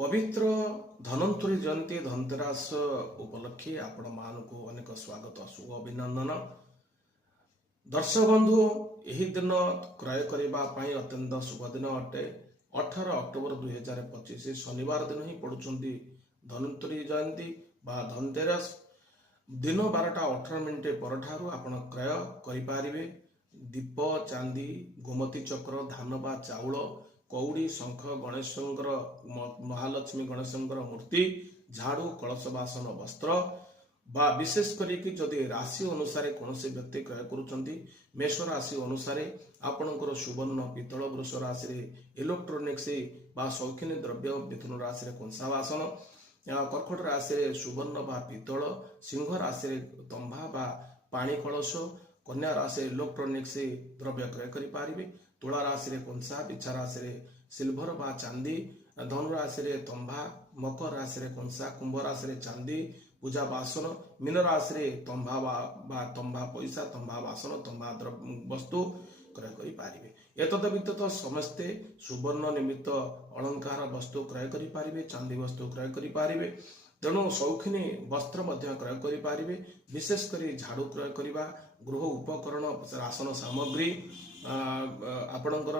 पवित्र धनवंतरी जयंती धनतेरस उपलक्षे आपण मानक अनेक स्वागत शुभ अभिनंदन। दर्शक बंधु यही दिन क्रय करने अत्यंत शुभ दिन अटे। 18 अक्टोबर 2025 शनिवार दिन ही पड़ुंट धनवंतरी जयंती बा धनतेरस। दिन 12:18 पर आपण क्रय करें। दीप चांदी गोमती चक्र धान बा चाउल कौड़ी शंख गणेश महालक्ष्मी गणेश मूर्ति झाड़ू कलश बासन वस्त्र बा विशेष करी जदि राशि अनुसार कौन व्यक्ति क्रय करुँच मेष राशि अनुसार आपणकर सुवर्ण पितल वृष राशि इलेक्ट्रोनिक्स बा शौखिनी द्रव्य मिथुन राशि कंसा बासन कर्कट राशि सुवर्ण बा पितल सिंह राशि तंबा बा पानी कलश कन्या राशि इलेक्ट्रोनिक्स द्रव्य क्रय करें। तुला राशि कंसा बिछा राशि सिल्भर बा चांदी धनु राशि तंबा मकर राशि कंसा कुंभ राशि चांदी पूजा बासन मीन राशि तंबा बा तंबा पैसा तंबा बासन तंबा वस्तु क्रय करें। एतद व्यतीत समस्ते सुवर्ण निमित्त अलंकार वस्तु क्रय करें चांदी वस्तु क्रय करें। तेणु शौखिनी वस्त्र क्रय करें। विशेषकर झाड़ू क्रय करवा गृह उपकरण राशन सामग्री आपणकर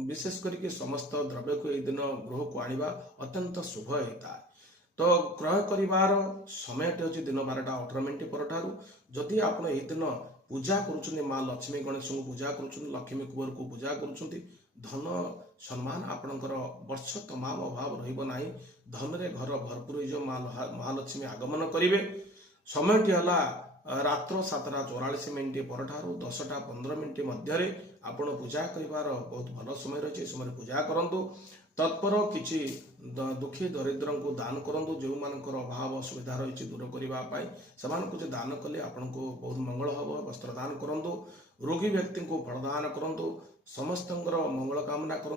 विशेष करके समस्त द्रव्य को दिन गृह को आनिबा अत्यंत शुभ होता है। तो क्रय करिवार समय हूँ दिन 12:18 पर जदि आप दिन पूजा करुँच माँ लक्ष्मी गणेश को पूजा करुँच लक्ष्मी कुबर को पूजा करुँच धन सम्मान आपणकर वर्ष तमाम अभाव रहा धन रे घर भरपूर हो माँ महालक्ष्मी आगमन करेंगे। समय है रात्र 7:44 पर 10:15 मध्य आपण पूजा करिवार बहुत भल समय रही समय पूजा करंतु तत्पर किछि दुखी दरिद्र को दान करंतु जो मानकर अभाव असुविधा रही दूर करने से दान कले आपण को बहुत मंगल हम। वस्त्र दान करंतु रोगी व्यक्ति को फलदान करंतु समस्त मंगल कामना कर